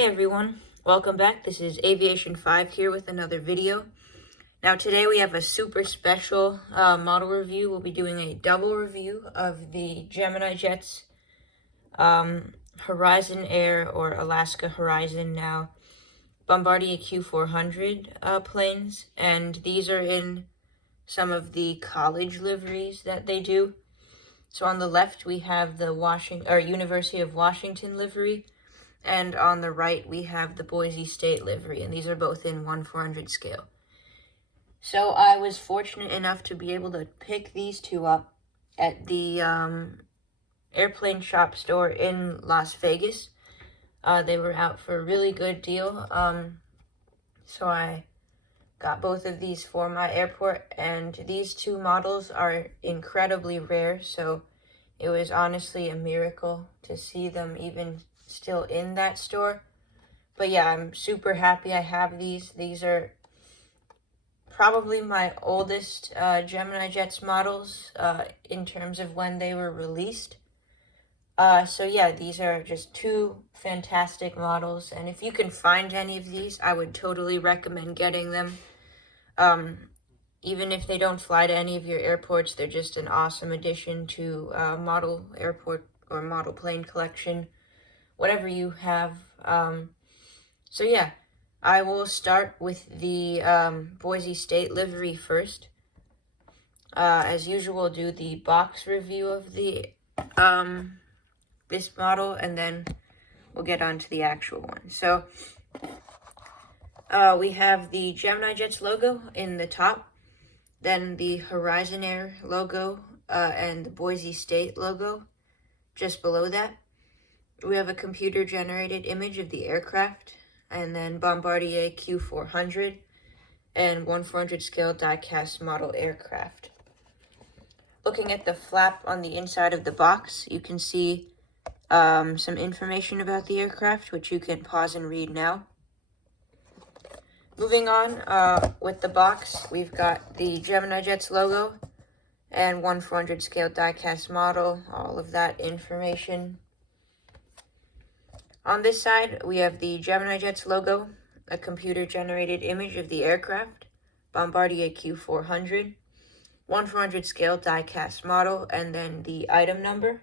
Hey everyone, welcome back. This is Aviation 5 here with another video. Now today we have a super special model review. We'll be doing a double review of the Gemini jets, Horizon Air or Alaska Horizon now, Bombardier Q400 planes, and these are in some of the college liveries that they do. So on the left we have the University of Washington livery, and on the right we have the Boise State livery, and these are both in 1/400 scale. So I was fortunate enough to be able to pick these two up at the airplane shop store in Las Vegas. They were out for a really good deal, so I got both of these for my airport, and these two models are incredibly rare, so it was honestly a miracle to see them even still in that store. But yeah, I'm super happy I have these. These are probably my oldest Gemini Jets models in terms of when they were released. So yeah, these are just two fantastic models, and if you can find any of these, I would totally recommend getting them. Even if they don't fly to any of your airports, they're just an awesome addition to model airport or model plane collection, whatever you have. So yeah, I will start with the Boise State livery first. As usual, do the box review of the this model, and then we'll get on to the actual one. So we have the Gemini Jets logo in the top, then the Horizon Air logo and the Boise State logo just below that. We have a computer-generated image of the aircraft, and then Bombardier Q400 and 1/400 scale die-cast model aircraft. Looking at the flap on the inside of the box, you can see some information about the aircraft, which you can pause and read now. Moving on with the box, we've got the Gemini Jets logo and 1/400 scale die-cast model, all of that information. On this side, we have the Gemini Jets logo, a computer-generated image of the aircraft, Bombardier Q400, 1/400 scale die-cast model, and then the item number.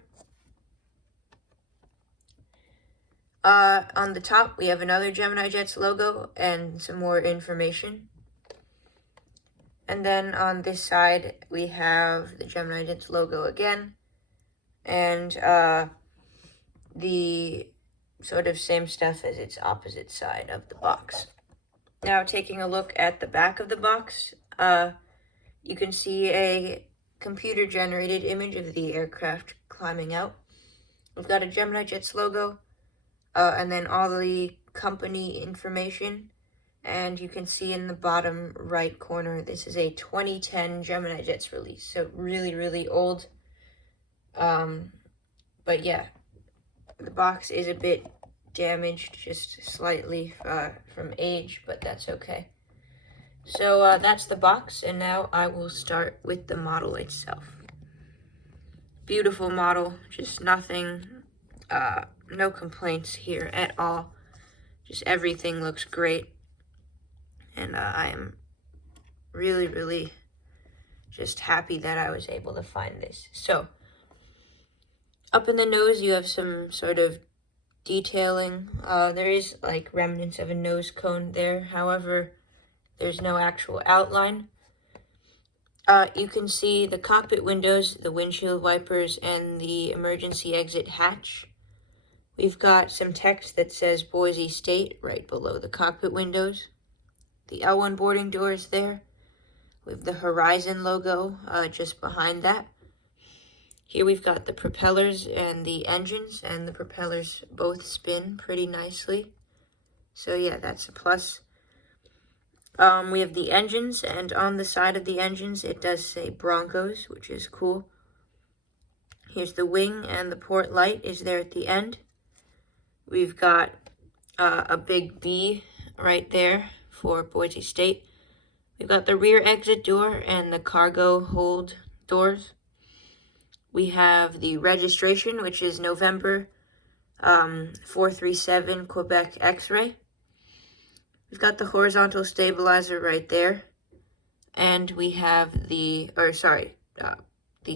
On the top, we have another Gemini Jets logo and some more information. And then on this side, we have the Gemini Jets logo again, and the sort of same stuff as its opposite side of the box. Now, taking a look at the back of the box, you can see a computer-generated image of the aircraft climbing out. We've got a Gemini Jets logo, and then all the company information. And you can see in the bottom right corner, this is a 2010 Gemini Jets release, so really, really old. But yeah, the box is a bit damaged, just slightly from age, but that's okay. So that's the box, and now I will start with the model itself. Beautiful model, just nothing, no complaints here at all. Just everything looks great, and I am really, really just happy that I was able to find this. So, up in the nose, you have some sort of detailing. There is like remnants of a nose cone there. However, there's no actual outline. You can see the cockpit windows, the windshield wipers, and the emergency exit hatch. We've got some text that says Boise State right below the cockpit windows. The L1 boarding door is there. We have the Horizon logo just behind that. Here we've got the propellers and the engines, and the propellers both spin pretty nicely. So yeah, that's a plus. We have the engines, and on the side of the engines, it does say Broncos, which is cool. Here's the wing, and the port light is there at the end. We've got a big B right there for Boise State. We've got the rear exit door and the cargo hold doors. We have the registration, which is November 437 Quebec X-ray. We've got the horizontal stabilizer right there. And we have the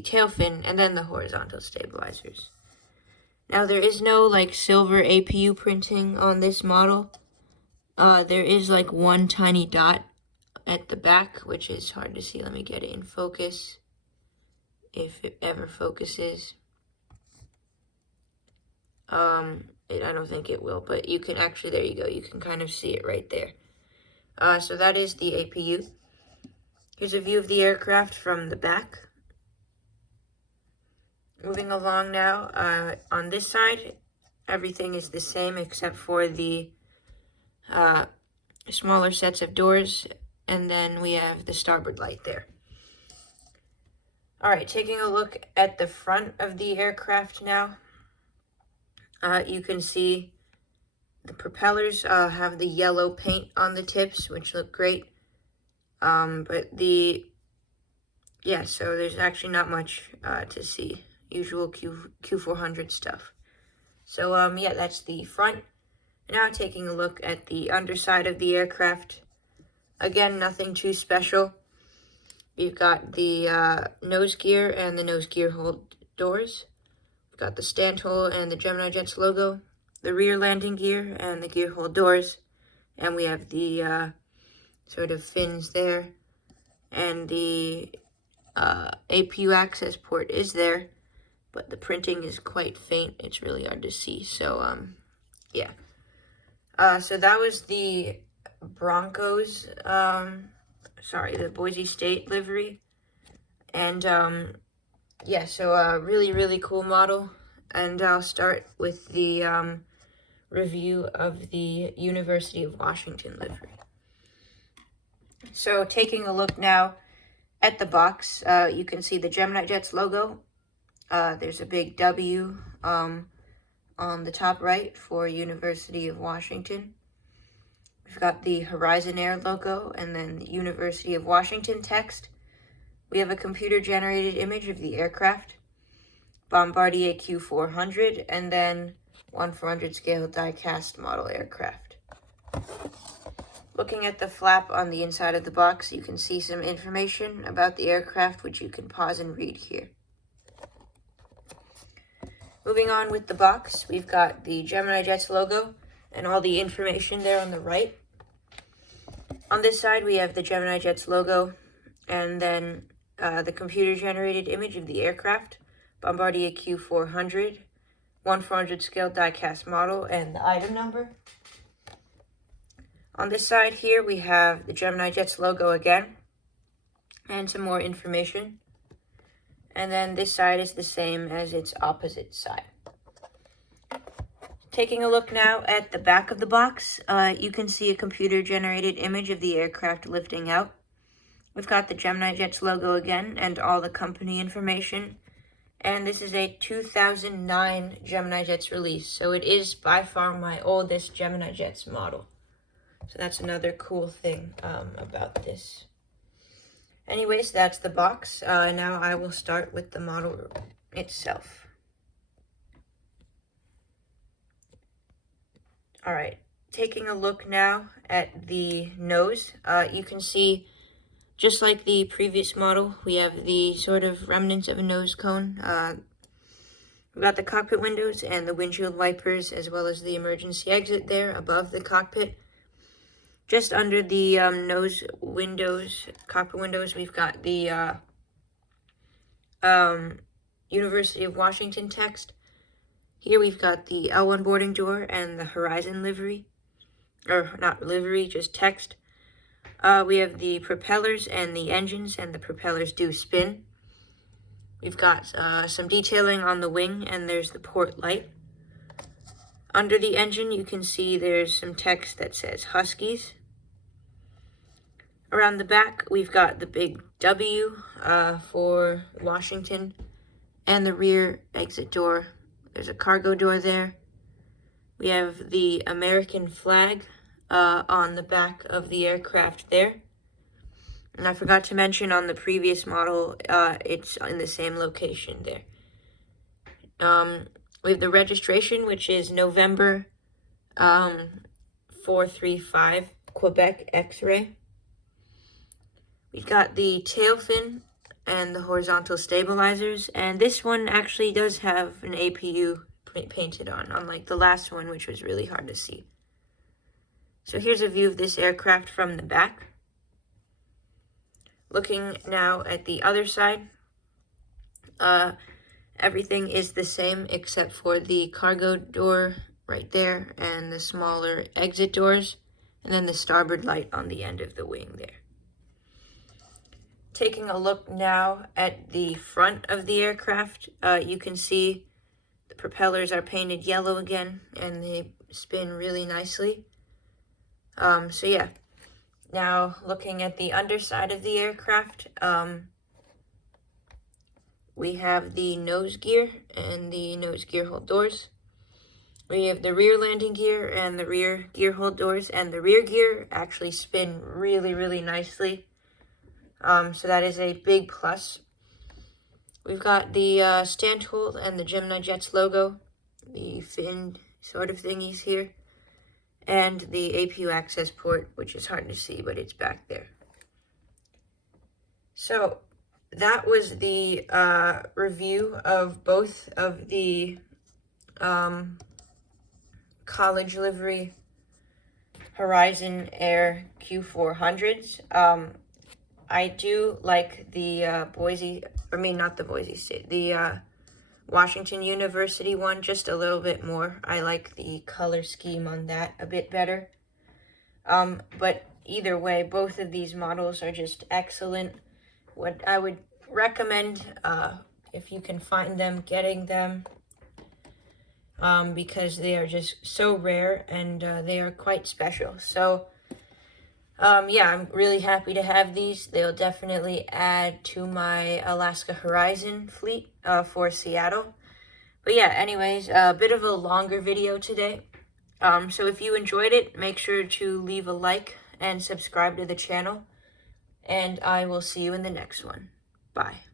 tail fin and then the horizontal stabilizers. Now there is no like silver APU printing on this model. There is like one tiny dot at the back, which is hard to see. Let me get it in focus, if it ever focuses. I don't think it will, but you can actually, there you go, you can kind of see it right there. So that is the APU. Here's a view of the aircraft from the back. Moving along now, on this side, everything is the same except for the smaller sets of doors, and then we have the starboard light there. Alright, taking a look at the front of the aircraft now. You can see the propellers have the yellow paint on the tips, which look great. So there's actually not much to see. Usual Q400 stuff. So, that's the front. Now taking a look at the underside of the aircraft. Again, nothing too special. You've got the nose gear and the nose gear hold doors. We've got the stand hole and the Gemini Jets logo, the rear landing gear and the gear hold doors, and we have the sort of fins there, and the APU access port is there, but the printing is quite faint. It's really hard to see. So, so that was the Broncos, the Boise State livery. And, really, really cool model. And I'll start with the review of the University of Washington livery. So taking a look now at the box, you can see the Gemini Jets logo. There's a big W on the top right for University of Washington. We've got the Horizon Air logo and then the University of Washington text. We have a computer-generated image of the aircraft, Bombardier Q400, and then 1/400 scale die-cast model aircraft. Looking at the flap on the inside of the box, you can see some information about the aircraft, which you can pause and read here. Moving on with the box, we've got the Gemini Jets logo and all the information there on the right. On this side, we have the Gemini Jets logo and then the computer-generated image of the aircraft, Bombardier Q400, 1/400 scale die-cast model, and the item number. On this side here, we have the Gemini Jets logo again, and some more information. And then this side is the same as its opposite side. Taking a look now at the back of the box, you can see a computer-generated image of the aircraft lifting out. We've got the Gemini Jets logo again and all the company information. And this is a 2009 Gemini Jets release, so it is by far my oldest Gemini Jets model. So that's another cool thing about this. Anyways, that's the box. Now I will start with the model itself. Alright, taking a look now at the nose, you can see, just like the previous model, we have the sort of remnants of a nose cone. We've got the cockpit windows and the windshield wipers, as well as the emergency exit there above the cockpit. Just under the nose windows, cockpit windows, we've got the University of Washington text. Here we've got the L1 boarding door and the Horizon livery. Or not livery, just text. We have the propellers and the engines, and the propellers do spin. We've got some detailing on the wing, and there's the port light. Under the engine, you can see there's some text that says Huskies. Around the back, we've got the big W for Washington, and the rear exit door. There's a cargo door there. We have the American flag on the back of the aircraft there. And I forgot to mention on the previous model, it's in the same location there. We have the registration, which is November 435, Quebec X-ray. We've got the tail fin and the horizontal stabilizers, and this one actually does have an APU painted on, unlike the last one, which was really hard to see. So here's a view of this aircraft from the back. Looking now at the other side, everything is the same except for the cargo door right there and the smaller exit doors, and then the starboard light on the end of the wing there. Taking a look now at the front of the aircraft, you can see the propellers are painted yellow again, and they spin really nicely. So yeah, now looking at the underside of the aircraft, we have the nose gear and the nose gear hold doors. We have the rear landing gear and the rear gear hold doors, and the rear gear actually spin really, really nicely. So that is a big plus. We've got the stand hold and the Gemini Jets logo, the fin sort of thingies here, and the APU access port, which is hard to see, but it's back there. So that was the review of both of the college livery Horizon Air Q400s. I do like the Washington University one just a little bit more. I like the color scheme on that a bit better. But either way, both of these models are just excellent. What I would recommend, if you can find them, getting them, because they are just so rare and they are quite special. So yeah, I'm really happy to have these. They'll definitely add to my Alaska Horizon fleet for Seattle. But yeah, anyways, a bit of a longer video today. So if you enjoyed it, make sure to leave a like and subscribe to the channel. And I will see you in the next one. Bye.